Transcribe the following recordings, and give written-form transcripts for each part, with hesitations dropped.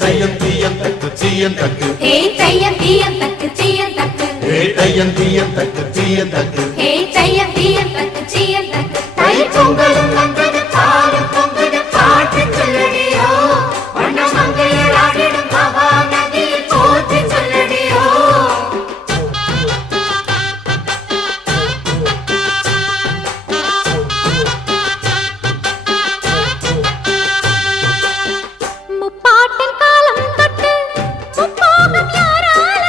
தையம் தீயம் தக்கு தீயம் தக்கு தையம் தீயம் தக்கு தீயம் தக்கு தையம் தீயம் தக்கு தீயம் தக்கு தையம் தீயம் தக்கு தீயம் தக்கு தை பொங்கலும் வந்தது பாலும் பொங்குது பாட்டு சொல்லடியோ வண்ண மங்கையர் ஆடிடும் மகா நதியில் போற்றி சொல்லடியோ முப்பாட்டின் காலம் தொட்டு முப்போகம் யாரால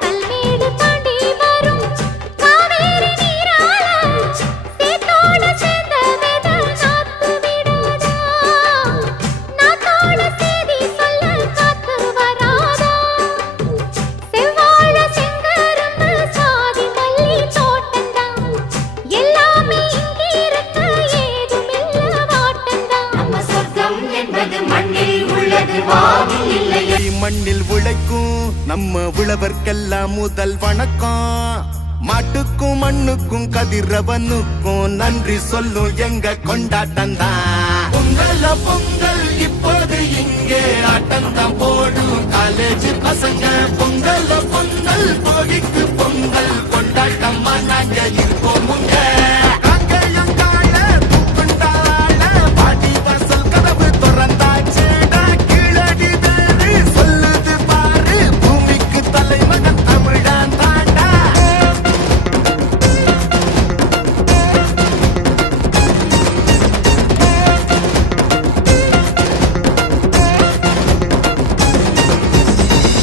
கல்மேடு தாண்டி வரும் காவேரி நீரால சேத்தோட சேர்ந்த வேத நாத்து விடாதா நாத்தோட சேதி சொல்ல காத்து வராதா செவ்வாழ செங்கரும்பு சாதி மல்லி தோட்டந்தான் எல்லாமே இங்கிருக்க ஏதுமில்ல வாட்டந்தான் நம்ம சொர்க்கம் என்பது மண்ணில் உள்ளது வானில் இல்லையே மண்ணில் உழைக்கும் நம்ம உழவர்க்கெல்லாம் முதல் வணக்கம் மாட்டுக்கும் மண்ணுக்கும் கதிரவனுக்கும் நன்றி சொல்லும் எங்க கொண்டாட்டம் தான் பொங்கல் பொங்கல் இப்போது இங்கே ஆட்டம் தான் போடும் காலேஜ் பசங்க பொங்கல் பொங்கல் போகிக்கு பொங்கல் கொண்டாட்டமா நாங்க இருப்போம் முங்க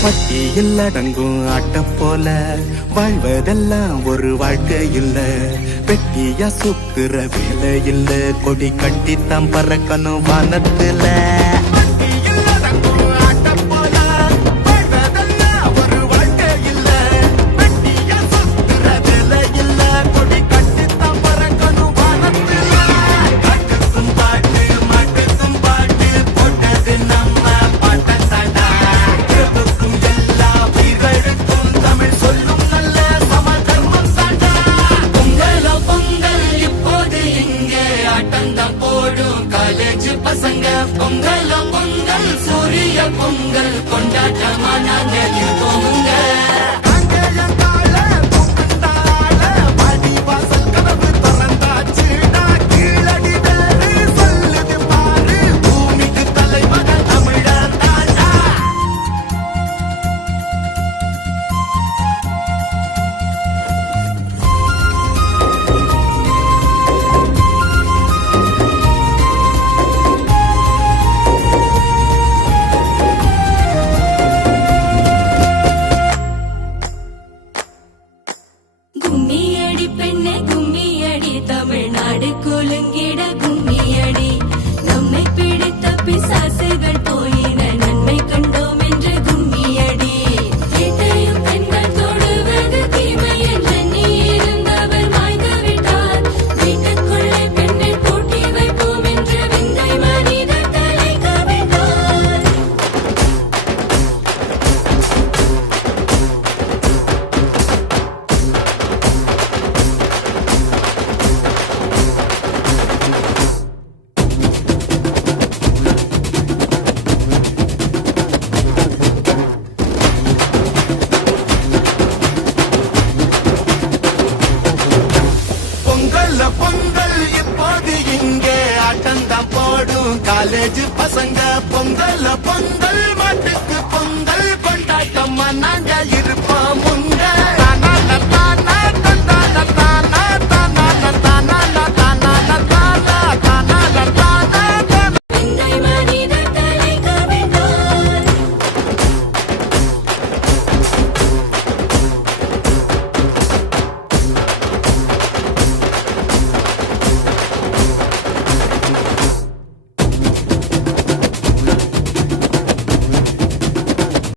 பட்டியில் அடங்கும் ஆட்ட போல வாழ்வதெல்லாம் ஒரு வாழ்க்கை இல்ல வெட்டியா சுத்துற வேலை இல்ல கொடி கட்டித்தான் பறக்கணும் வானத்துல பசங்க பொங்கல் பொங்கல் சூரிய பொங்கல் கொண்டாட்டமா நாங்க